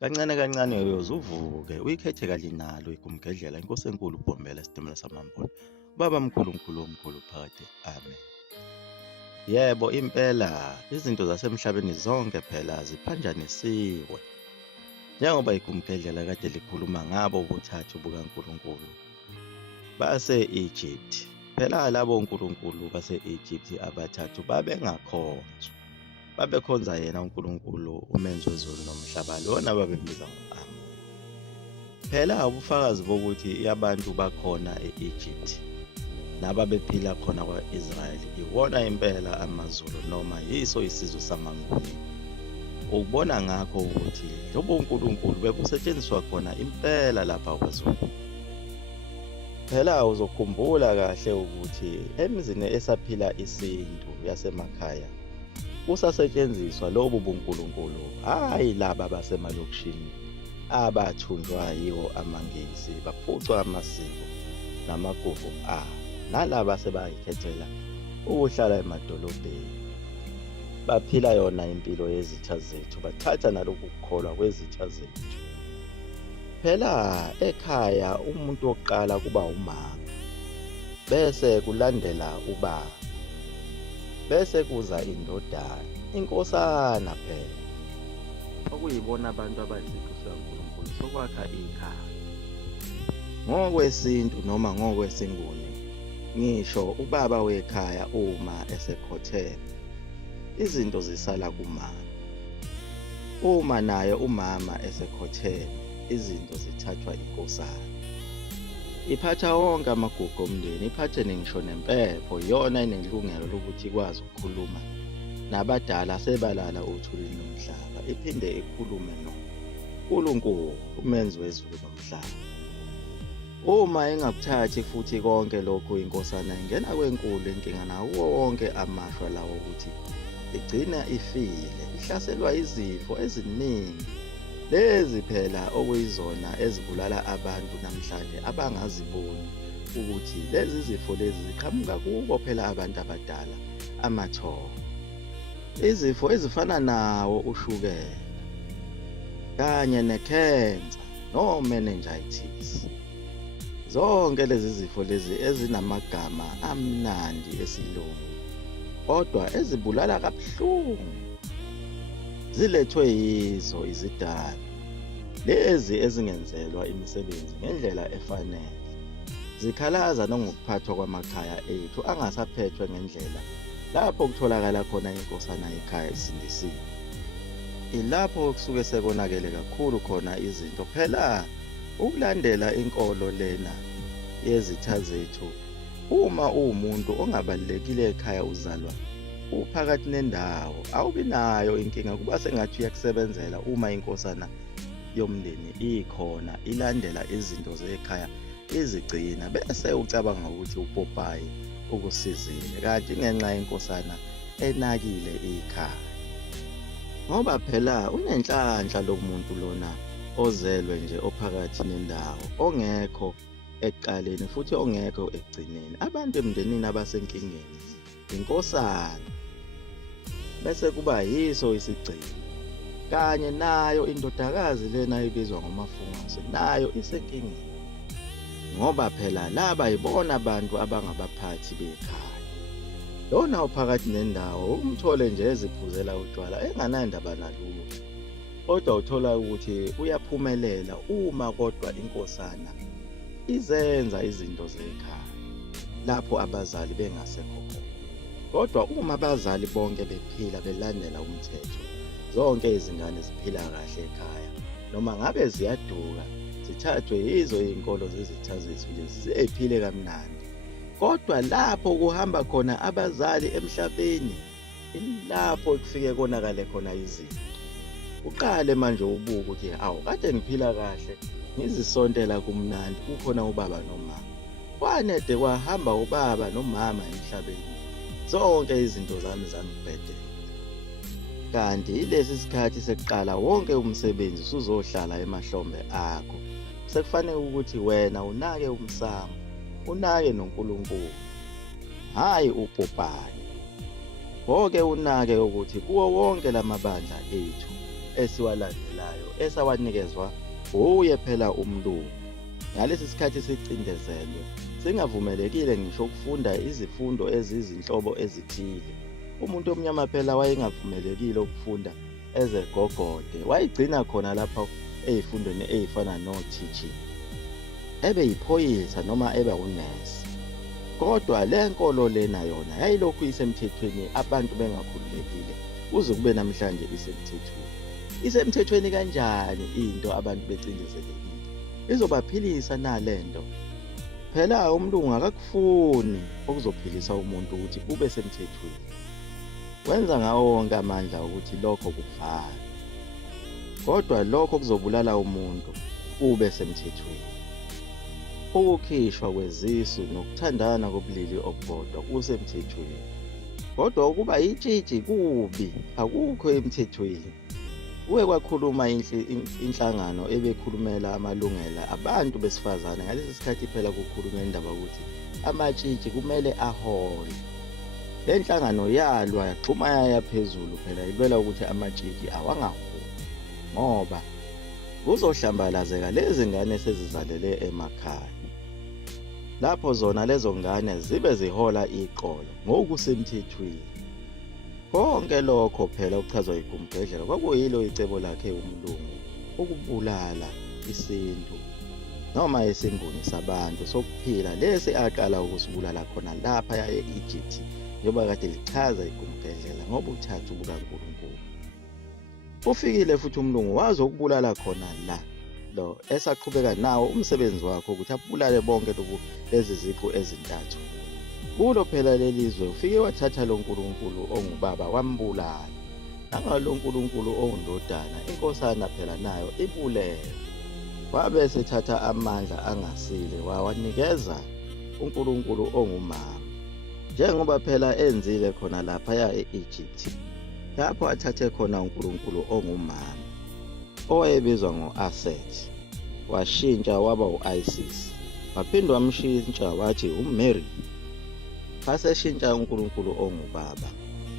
Kancane kancane uyoze uvuke uyikhethe kalinalo igumgedlela inkosi enkulu uBhombela isitimela samambolo. Ubaba mkhulu mkhulu omkhulu phakade. Amen. Yebo impela izinto zasemhlabeni zonke phela ziphanjanisiwe. Njengoba igumgedlela kade likhuluma ngabo ubuthathu bukaNkulunkulu base-Egypt. Phela labo onkulunkulu base-Egypt abathathu babengakhonzwa. Babekhonza yena uNkulunkulu umenzi wezulu nomhlaba lona babembiza ngo-Ama. Phela ubufakazi bokuthi abantu bakhona e-Egypt nababephila khona kwa-Israyeli iwona impela amaZulu noma yiso isizwe samaNguni. Ukubona ngakho ukuthi lobo uNkulunkulu bebusetshenziswa khona impela lapha kwaZulu. Phela uzokhumbula kahle ukuthi emizini esaphila isintu yasemakhaya kusasetshenziswa lobu buNkulunkulu, hhayi laba basemalokishini abathunjwa yiwo amaNgisi baphucwa amasiko namagugu abo, nalaba sebayikhethela ukuhlala emadolobheni. Baphila yona impilo yezitha zethu, bathatha naloku kukholwa kwezitha zethu. Phela ekhaya umuntu wokuqala kuba umama, bese kulandela ubaba, bese kuza indodana, inkosana phela. Okuyibona abantu abayisiqu sikaNkulunkulu sokwakha ikhaya. Ngokwesintu noma ngokwesinguni, ngisho ubaba wekhaya uma esekhotheme, izinto zisala kumama. Uma naye umama esekhotheme, izinto zithathwa inkosana. Iphatha wonke amagugu omndeni, iphathe ngisho nempepho, yona inelungelo lokuthi ikwazi ukukhuluma nabadala sebalala othulini lomhlaba, iphinde ikhulume noNkulunkulu umenzi wezulu nomhlaba. Uma engakuthathi futhi konke lokhu inkosana ingena kwenkulu inkinga nawo wonke amashwa lawo ukuthi igcina ifile, ihlaselwa izifo eziningi. Lezi phela okuyizona ezibulala abantu namhlanje abangaziboni ukuthi lezi zifo lezi ziqhamuka kubo phela abantu abadala, amathongo. Izifo ezifana nawo ushukela kanye nekhensa no-meningitis. Zonke lezi zifo lezi ezinamagama amnandi esilungu kodwa ezibulala kabuhlungu zilethwe yizo izidalwa lezi ezingenzelwa imisebenzi ngendlela efanele. Zikhalaza nangokuphathwa kwamakhaya ethu angasaphethwe ngendlela lapho kutholakala khona inkosana ekhaya isindisiwe. Ilapho kusuke sekonakele kakhulu khona izinto. Phela ukulandela inkolo lena yezitha zethu, uma uwumuntu ongabalulekile ekhaya uzalwa uphakathi nendawo, awubi nayo inkinga, kuba sengathi uyakusebenzela uma inkosana yomndeni ikhona ilandela izinto zekhaya izigcina, bese ucabanga ukuthi uPopayi ukusizile kanti ngenxa yenkosana enakile ikhaya. Ngoba phela unenhlanhla lo muntu lona ozelwe nje ophakathi nendawo, ongekho ekuqaleni futhi ongekho ekugcineni. Abantu emndenini abasenkingeni inkosana, bese kuba yiso isigcino, kanye nayo indodakazi lena ibizwa ngomafungwase nayo isenkingeni. Ngoba phela laba yibona abantu abangabaphathi bekhaya. Lona ophakathi nendawo umthole nje eziphuzela utshwala enganandaba nalutho, kodwa uthola ukuthi uyaphumelela uma kodwa inkosana izenza izinto zekhaya lapho abazali bengasekho khona. Kodwa uma abazali bonke bephila belandela umthetho, zonke izingane ziphila kahle ekhaya, noma ngabe ziyaduka zithathwe yizo izinkolo zezitha zethu lezi ziphile kamnandi. Kodwa lapho kuhamba khona abazali emhlabeni, ilapho kufike konakale khona izinto. Uqale manje ubuke ukuthi awu kade ngiphila kahle ngizisontela kumnandi kukhona ubaba nomama, kwanede kwahamba ubaba nomama emhlabeni, zonke izinto zami zangibhedela. Kanti ilesi sikhathi sekuqala wonke umsebenzi usuzohlala emahlombe akho, sekufanele ukuthi wena unake umsamo, unake noNkulunkulu, hhayi uPopayi. Pho-ke unake ukuthi kuwo wonke lamabandla ethu esiwalandelayo esawanikezwa uye phela umlungu. Ngalesi sikhathi sicindezelwe, singavumelekile ngisho ukufunda izifundo ezizinhlobo ezithile. Umuntu omnyama phela wayengavumelekile ukufunda ezegogode, wayigcina khona lapha ey'fundweni ey'fana no-teaching, ebe yiphoyisa noma ebe unesi. Kodwa le nkolo lena yona yayilokhu isemthethweni abantu bengakhululekile kuze kube namhlanje isemthethweni. Isemthethweni kanjani into abantu becindezelekile? Izobaphilisa na lento? Phela umlungu akakufuni okuzophilisa umuntu ukuthi kube semthethweni. Wenza ngawo wonke amandla ukuthi lokho kuvale, kodwa lokho kuzobulala umuntu kube semthethweni. Ukukhishwa kwezisu nokuthandana kobulili obodwa kusemthethweni, kodwa ukuba itshitshi kubi akukho emthethweni. Kuke kwakhuluma inhlangano ebekhulumela amalungelo abantu besifazane. Ngalesi sikhathi phela kukhulunywa indaba ukuthi amatshitshi kumele ahole. Le nhlangano yalwa yaxhuma yaya phezulu phela ilwela ukuthi amatshitshi awangaholi, ngoba kuzohlambalazeka lezi ngane esezizalele emakhaya, lapho zona lezo ngane zibe zihola iqolo ngokusemthethweni. Konke lokho phela okuchazwa yikumgedlela kwakuyilo icebo lakhe umlungu, ukubulala isintu noma isimboni sabantu sokuphila lesi aqala ukusibulala khona lapha e-Egypt, njengoba kade lichaza ikumgedlela ngobuthathu bukaNkulunkulu. Ufikile futhi umlungu wazokubulala khona lo esaqhubeka nawo umsebenzi wakhe ukuthi abulale bonke lezi ziqu ezintathu. Kulo phela lelizwe ufike wathatha lo nkulunkulu ongubaba wambulala, nangalo nkulunkulu ongundodana inkosana phela nayo ibulele. Wabe sethatha amandla angasile wawanikeza unkulunkulu ongumama, njengoba phela enzile khona laphaya e-Egypt, lapho athathe khona unkulunkulu ongumama owayebizwa ngo-Aset, washintsha waba u-Isis, waphindwa wamshintsha wathi uMary. Waseshintsha unkulunkulu ongubaba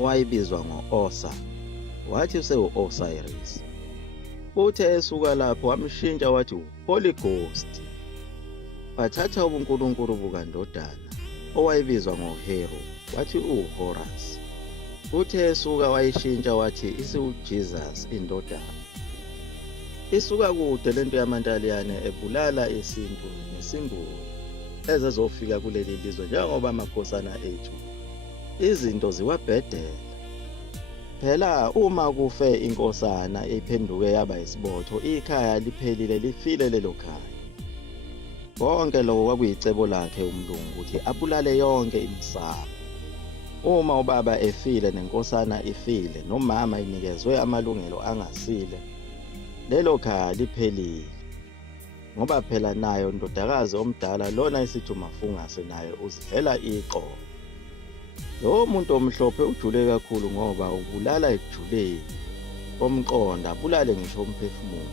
owayebizwa ngo-Osa, wathi usewu-Osiris. Uthe esuka lapho wamshintsha wathi u-Holy Ghost. Wathatha ubunkulunkulu bukandodana owayebizwa ngo-Hero, wathi u-Horus. Uthe esuka wayishintsha wathi isiwu-Jesus indodana. Isuka kude lento yamantaliyane ebulala isintu nesimboli ezezofika kuleli lizwe, njengoba amakhosana ethu izinto ziwabhedela. Phela uma kufe inkosana iphenduke yaba isibotho, ikhaya liphelile lifile lelo khaya. Konke lokho kwakuyicebo lakhe umlungu ukuthi abulale yonke imisamo. Uma ubaba efile nenkosana ifile nomama inikezwe amalungelo angasile, lelo khaya liphelile, ngoba phela nayo ndodakazi omdala lona isithi umafungase naye uzidlela iqolo. Lo muntu omhlophe ujule kakhulu ngoba ubulala ekujuleni komqondo, abulale ngisho umphefumulo.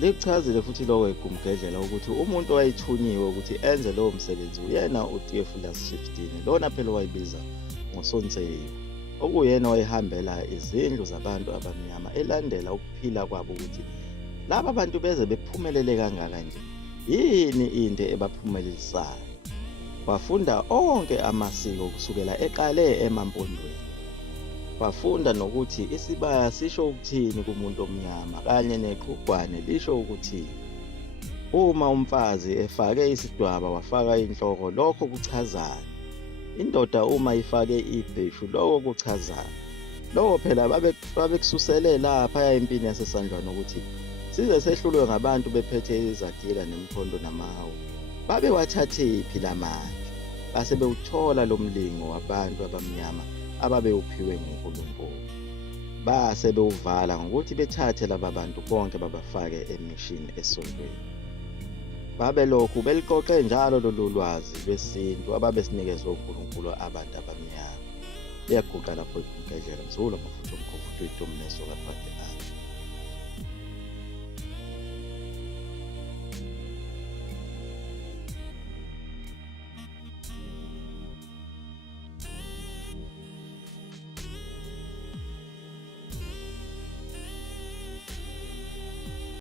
Lichazile futhi lokho ikumgedlela ukuthi umuntu owayethunyiwe ukuthi enze lowo msebenzi uyena uTheophilus 15, lona phela wayibiza ngosonseyiwe, okuyena wayehambela izindlu zabantu abamnyama elandela ukuphila kwabo ukuthi laba bantu beze bephumelele kangaka nje, yini into ebaphumelisayo. Wafunda onke amasiko kusukela eqale emampondweni. Wafunda nokuthi isibaya sisho ukuthini kumuntu omnyama kanye neqhugwane lisho ukuthini. Uma umfazi efake isidwaba wafaka inhloko, lokho kuchazana. Indoda uma ifake ibheshu, lokho kuchazana. Lokho phela babekususele lapha empini yasesandlwana ukuthi size sehlulwe ngabantu bephethe izagila nemikhondo namahawu. Babe wathathephi lamandla? Base bewuthola lo mlingo wabantu abamnyama ababewuphiwe nguNkulunkulu. Base bewuvala ngokuthi bethathe laba bantu bonke babafake emishini esontweni. Babe lokhu beliqoqe njalo lolu lwazi lwesintu ababesinikezwe uNkulunkulu abantu abamnyama. Liyaguqa lapho ikumgedlela mzulu amafutha omkhulu P97.